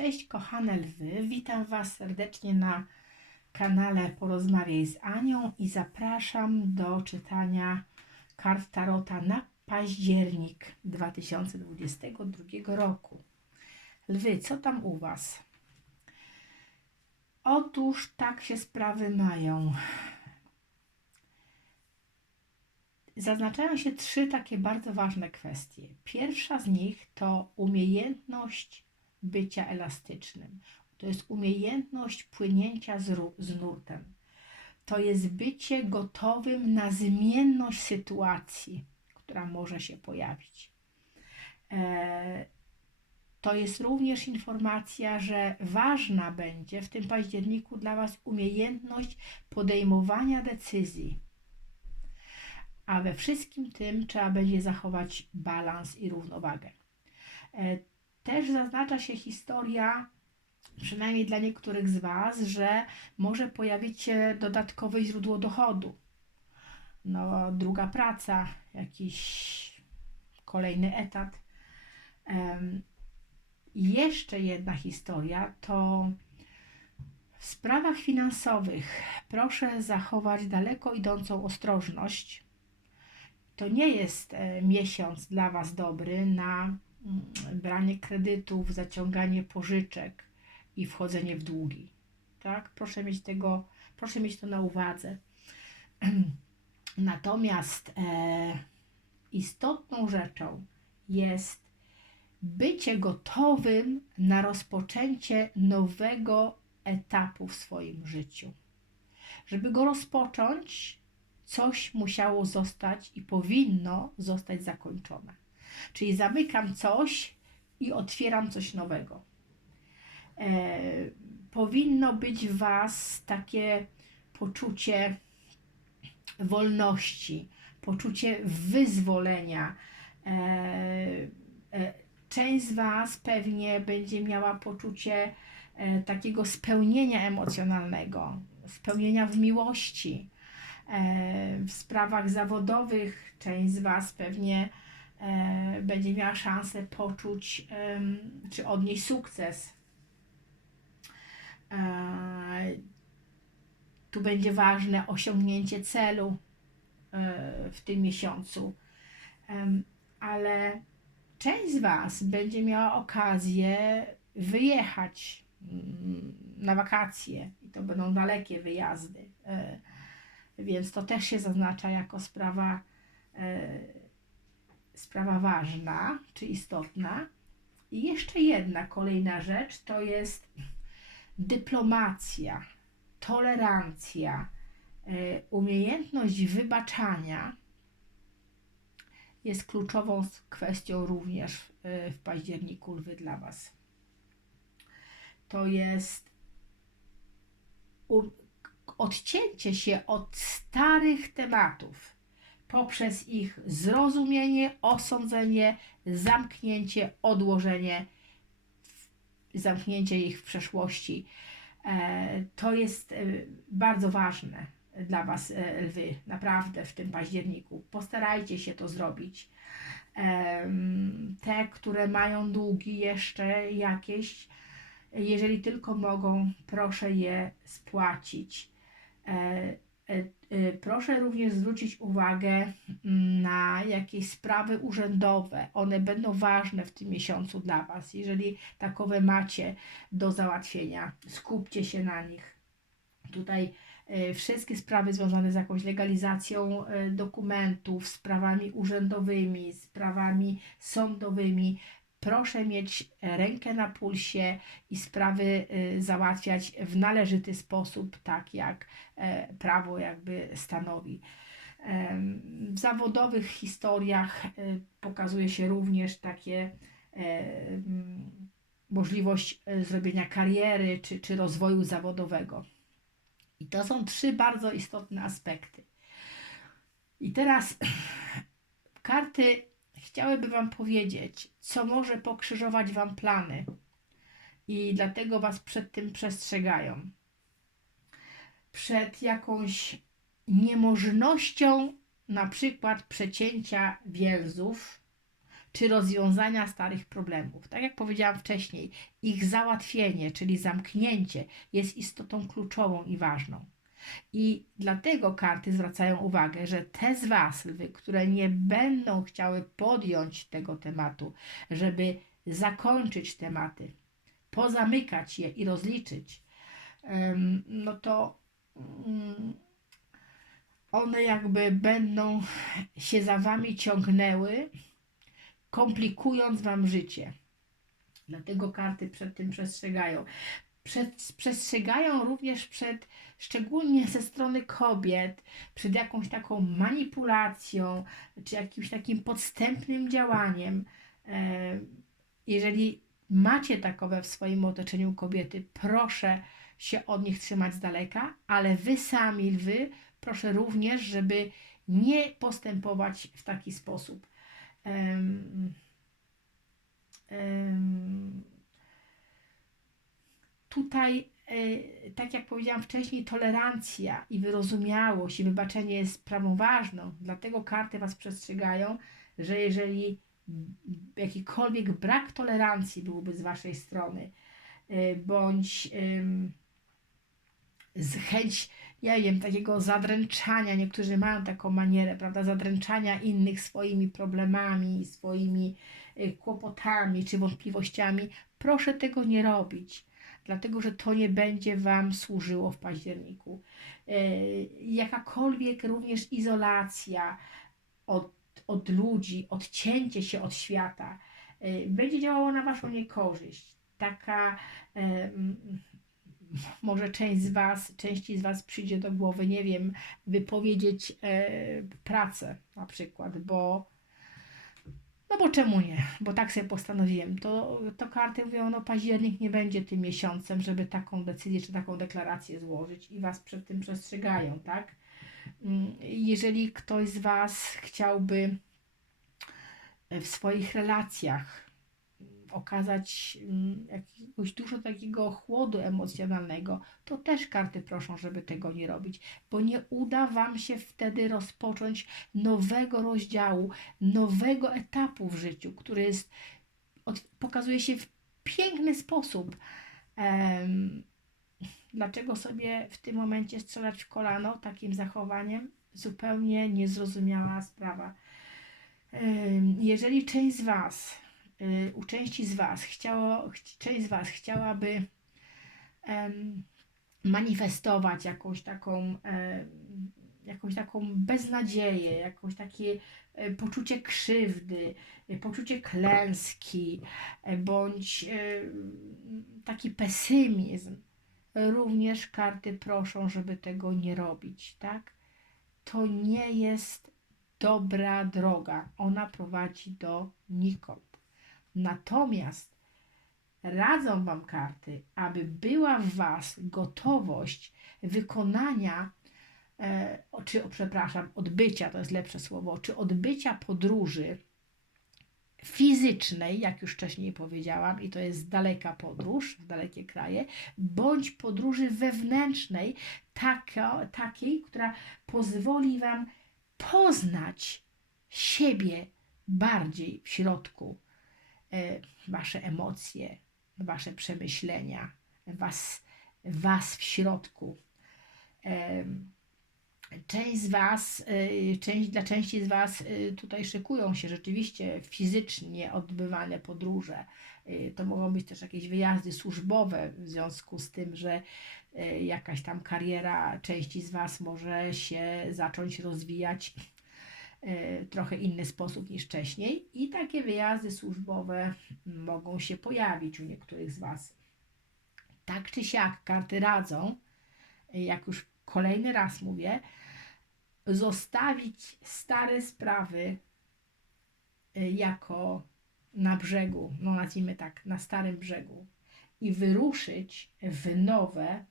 Cześć kochane lwy, witam Was serdecznie na kanale Porozmawiaj z Anią i zapraszam do czytania kart Tarota na październik 2022 roku. Lwy, co tam u Was? Otóż tak się sprawy mają. Zaznaczają się trzy takie bardzo ważne kwestie. Pierwsza z nich to umiejętność bycia elastycznym. To jest umiejętność płynięcia z, z nurtem. To jest bycie gotowym na zmienność sytuacji, która może się pojawić. E, to jest również informacja, że ważna będzie w tym październiku dla Was umiejętność podejmowania decyzji. A we wszystkim tym trzeba będzie zachować balans i równowagę. Też zaznacza się historia, przynajmniej dla niektórych z Was, że może pojawić się dodatkowe źródło dochodu. No, druga praca, jakiś kolejny etat. Um, jeszcze jedna historia to w sprawach finansowych proszę zachować daleko idącą ostrożność. To nie jest e, miesiąc dla Was dobry na branie kredytów, zaciąganie pożyczek i wchodzenie w długi. Tak? Proszę mieć tego, proszę mieć to na uwadze. Natomiast e, istotną rzeczą jest bycie gotowym na rozpoczęcie nowego etapu w swoim życiu. Żeby go rozpocząć, coś musiało zostać i powinno zostać zakończone. Czyli zamykam coś i otwieram coś nowego. E, powinno być w Was takie poczucie wolności, poczucie wyzwolenia. E, e, część z Was pewnie będzie miała poczucie e, takiego spełnienia emocjonalnego, spełnienia w miłości. E, w sprawach zawodowych część z Was pewnie e, będzie miała szansę poczuć czy odnieść sukces. E, tu będzie ważne osiągnięcie celu e, w tym miesiącu, ale część z Was będzie miała okazję wyjechać mm, na wakacje i to będą dalekie wyjazdy, e, więc to też się zaznacza jako sprawa sprawa ważna czy istotna. I jeszcze jedna kolejna rzecz to jest dyplomacja, tolerancja, e, umiejętność wybaczania jest kluczową kwestią również w, e, w październiku lwy dla Was. To jest odcięcie się od starych tematów poprzez ich zrozumienie, osądzenie, zamknięcie, odłożenie, zamknięcie ich w przeszłości. E, to jest e, bardzo ważne dla Was, e, lwy, naprawdę w tym październiku. Postarajcie się to zrobić. Te, które mają długi jeszcze jakieś, jeżeli tylko mogą, proszę je spłacić proszę również zwrócić uwagę mm, na jakieś sprawy urzędowe. One będą ważne w tym miesiącu dla Was. Jeżeli takowe macie do załatwienia, skupcie się na nich. Tutaj e, wszystkie sprawy związane z jakąś legalizacją dokumentów, sprawami urzędowymi, sprawami sądowymi, proszę mieć rękę na pulsie i sprawy y, załatwiać w należyty sposób, tak jak e, prawo jakby stanowi. W zawodowych historiach e, pokazuje się również takie e, możliwość zrobienia kariery czy, czy rozwoju zawodowego. I to są trzy bardzo istotne aspekty. I teraz karty chciałyby Wam powiedzieć, co może pokrzyżować Wam plany i dlatego Was przed tym przestrzegają. Przed jakąś niemożnością na przykład przecięcia więzów, czy rozwiązania starych problemów. Tak jak powiedziałam wcześniej, ich załatwienie, czyli zamknięcie, jest istotą kluczową i ważną. I dlatego karty zwracają uwagę, że te z Was, które nie będą chciały podjąć tego tematu, żeby zakończyć tematy, pozamykać je i rozliczyć, no to mm, one jakby będą się za Wami ciągnęły, komplikując Wam życie. Dlatego karty przed tym przestrzegają. Przed, przestrzegają również przed, szczególnie ze strony kobiet, przed jakąś taką manipulacją, czy jakimś takim podstępnym działaniem. E, Jeżeli macie takowe w swoim otoczeniu kobiety, proszę się od nich trzymać z daleka, ale wy sami, lwy, proszę również, żeby nie postępować w taki sposób. Em, em, tutaj, tak jak powiedziałam wcześniej, tolerancja i wyrozumiałość i wybaczenie jest sprawą ważną. Dlatego karty Was przestrzegają, że jeżeli jakikolwiek brak tolerancji byłby z Waszej strony, e, bądź chęć, nie wiem, takiego zadręczania, niektórzy mają taką manierę, prawda, zadręczania innych swoimi problemami, swoimi y, kłopotami czy wątpliwościami, proszę tego nie robić, dlatego że to nie będzie Wam służyło w październiku. Y, Jakakolwiek również izolacja od, od ludzi, odcięcie się od świata y, będzie działało na Waszą niekorzyść. Taka em, może część z Was, części z Was przyjdzie do głowy, nie wiem, wypowiedzieć e, pracę na przykład, bo no bo czemu nie? Bo tak sobie postanowiłem. To, to karty mówią, no październik nie będzie tym miesiącem, żeby taką decyzję czy taką deklarację złożyć i Was przed tym przestrzegają, tak? Mm, Jeżeli ktoś z Was chciałby w swoich relacjach okazać mm, jakiegoś dużo takiego chłodu emocjonalnego, to też karty proszą, żeby tego nie robić, bo nie uda Wam się wtedy rozpocząć nowego rozdziału, nowego etapu w życiu, który jest, pokazuje się w piękny sposób. Em, dlaczego sobie w tym momencie strzelać w kolano takim zachowaniem? Zupełnie niezrozumiała sprawa. Jeżeli część z Was u części z Was chciało, ch- część z Was chciałaby em, manifestować jakąś taką, em, jakąś taką beznadzieję, jakąś takie e, poczucie krzywdy, e, poczucie klęski, e, bądź e, taki pesymizm, również karty proszą, żeby tego nie robić, tak? To nie jest dobra droga. Ona prowadzi do nikąd. Natomiast radzą Wam karty, aby była w Was gotowość wykonania, e, czy przepraszam, odbycia, to jest lepsze słowo, czy odbycia podróży fizycznej, jak już wcześniej powiedziałam, i to jest daleka podróż w dalekie kraje, bądź podróży wewnętrznej, taka, takiej, która pozwoli Wam poznać siebie bardziej w środku, Wasze emocje, Wasze przemyślenia, Was, was w środku. Część z Was, y, część, dla części z Was y, tutaj szykują się rzeczywiście fizycznie odbywane podróże. To mogą być też jakieś wyjazdy służbowe, w związku z tym, że jakaś tam kariera części z Was może się zacząć rozwijać trochę inny sposób niż wcześniej i takie wyjazdy służbowe mogą się pojawić u niektórych z Was. Tak czy siak karty radzą, jak już kolejny raz mówię, zostawić stare sprawy y, jako na brzegu, no nazwijmy tak, na starym brzegu i wyruszyć w nowe, e,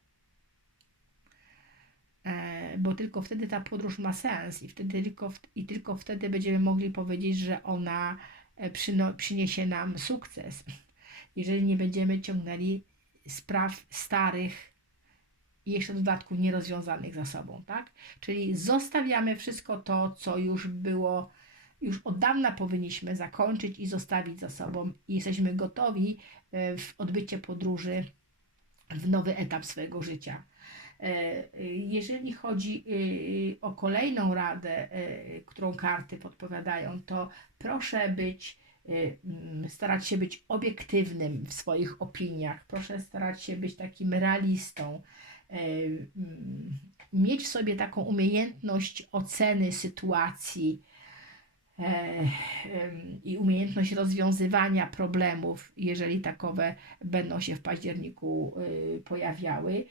bo tylko wtedy ta podróż ma sens i, wtedy tylko, i tylko wtedy będziemy mogli powiedzieć, że ona e, przyno, przyniesie nam sukces. Jeżeli nie będziemy ciągnęli spraw starych i jeszcze w dodatku nierozwiązanych za sobą, tak? Czyli zostawiamy wszystko to, co już było już od dawna powinniśmy zakończyć i zostawić za sobą i jesteśmy gotowi e, w odbycie podróży w nowy etap swojego życia. E, Jeżeli chodzi e, o kolejną radę, e, którą karty podpowiadają, to proszę być, e, mm, starać się być obiektywnym w swoich opiniach, proszę starać się być takim realistą, e, mm, mieć w sobie taką umiejętność oceny sytuacji i umiejętność rozwiązywania problemów, jeżeli takowe będą się w październiku y, pojawiały.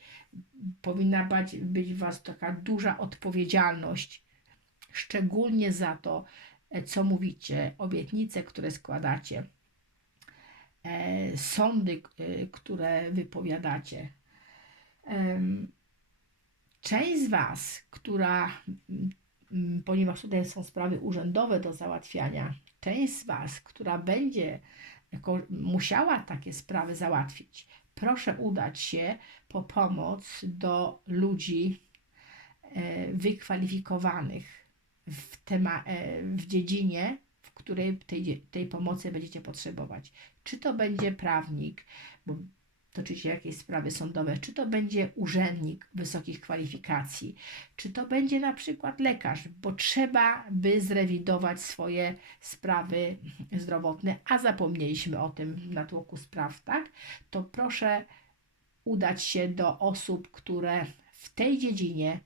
Powinna być, w Was taka duża odpowiedzialność, szczególnie za to, e, co mówicie, obietnice, które składacie, e, sądy, y, które wypowiadacie. Część z Was, która, ponieważ tutaj są sprawy urzędowe do załatwiania, część z Was, która będzie musiała takie sprawy załatwić, proszę udać się po pomoc do ludzi e, wykwalifikowanych w, tema, e, w dziedzinie, w której tej, tej pomocy będziecie potrzebować. Czy to będzie prawnik, bo toczycie jakieś sprawy sądowe, czy to będzie urzędnik wysokich kwalifikacji, czy to będzie na przykład lekarz, bo trzeba by zrewidować swoje sprawy zdrowotne, a zapomnieliśmy o tym w natłoku spraw, tak? To proszę udać się do osób, które w tej dziedzinie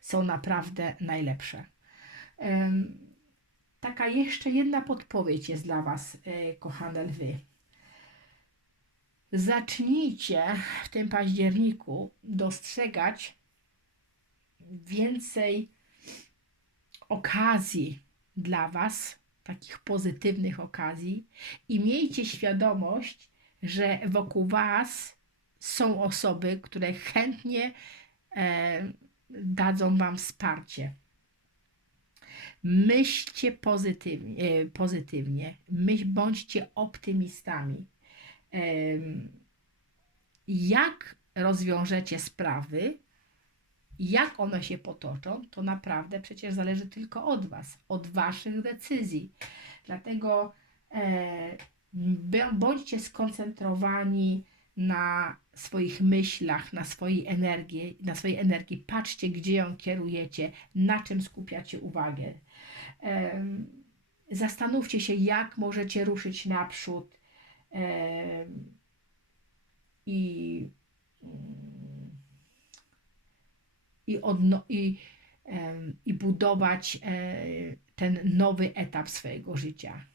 są naprawdę najlepsze. Taka jeszcze jedna podpowiedź jest dla Was, e, kochane lwy. Zacznijcie w tym październiku dostrzegać więcej okazji dla Was, takich pozytywnych okazji, i miejcie świadomość, że wokół Was są osoby, które chętnie e, dadzą Wam wsparcie. Myślcie pozytywnie, pozytywnie. Myśl, bądźcie optymistami. Jak rozwiążecie sprawy, jak one się potoczą, to naprawdę przecież zależy tylko od Was, od Waszych decyzji. Dlatego e, bądźcie skoncentrowani na swoich myślach, na swojej energii, na swojej energii. Patrzcie, gdzie ją kierujecie, na czym skupiacie uwagę. Zastanówcie się, jak możecie ruszyć naprzód i mm, i, odno- i, i budować e, ten nowy etap swojego życia.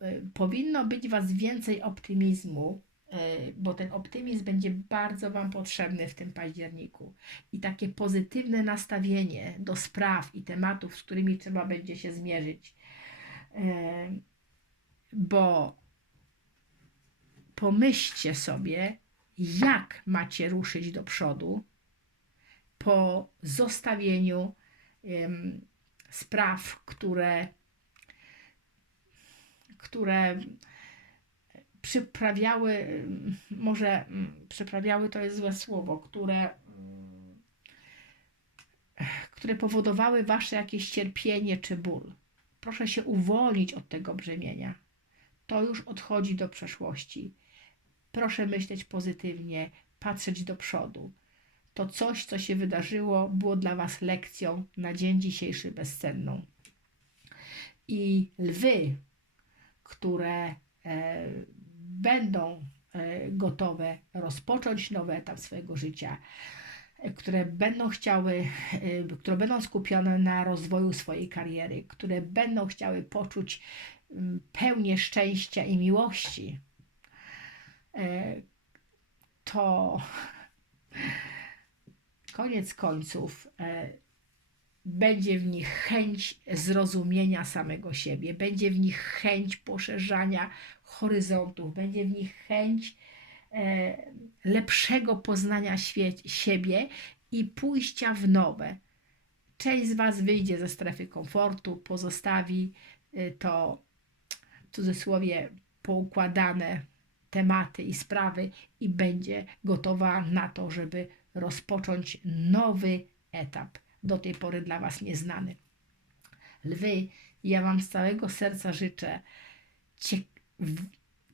E, Powinno być Was więcej optymizmu, e, bo ten optymizm będzie bardzo Wam potrzebny w tym październiku. I takie pozytywne nastawienie do spraw i tematów, z którymi trzeba będzie się zmierzyć. Bo pomyślcie sobie, jak macie ruszyć do przodu po zostawieniu em, spraw, które, które przyprawiały, może mm, przyprawiały to jest złe słowo, które, mm, które powodowały wasze jakieś cierpienie czy ból. Proszę się uwolnić od tego brzemienia. To już odchodzi do przeszłości. Proszę myśleć pozytywnie, patrzeć do przodu to coś, co się wydarzyło, było dla Was lekcją na dzień dzisiejszy bezcenną. I lwy, które e, będą e, gotowe rozpocząć nowy etap swojego życia, e, które będą chciały, e, które będą skupione na rozwoju swojej kariery, które będą chciały poczuć pełnię szczęścia i miłości, e, to koniec końców e, będzie w nich chęć zrozumienia samego siebie, będzie w nich chęć poszerzania horyzontów, będzie w nich chęć e, lepszego poznania siebie i pójścia w nowe. Część z Was wyjdzie ze strefy komfortu, pozostawi to cudzysłowie poukładane tematy i sprawy i będzie gotowa na to, żeby rozpocząć nowy etap, do tej pory dla Was nieznany. Lwy, ja Wam z całego serca życzę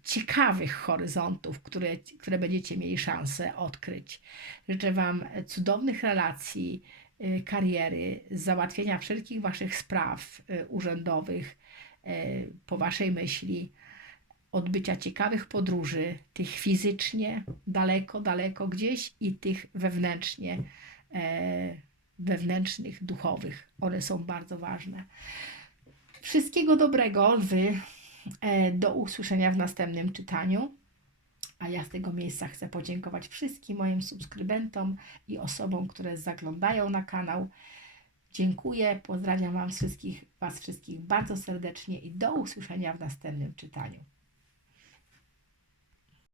ciekawych horyzontów, które, które będziecie mieli szansę odkryć. Życzę Wam cudownych relacji, y, kariery, załatwienia wszelkich Waszych spraw y, urzędowych po Waszej myśli, odbycia ciekawych podróży, tych fizycznie daleko, daleko gdzieś i tych wewnętrznie, e, wewnętrznych, duchowych. One są bardzo ważne. Wszystkiego dobrego, lwy. E, Do usłyszenia w następnym czytaniu. A ja z tego miejsca chcę podziękować wszystkim moim subskrybentom i osobom, które zaglądają na kanał. Dziękuję, pozdrawiam Wam wszystkich, Was wszystkich bardzo serdecznie i do usłyszenia w następnym czytaniu.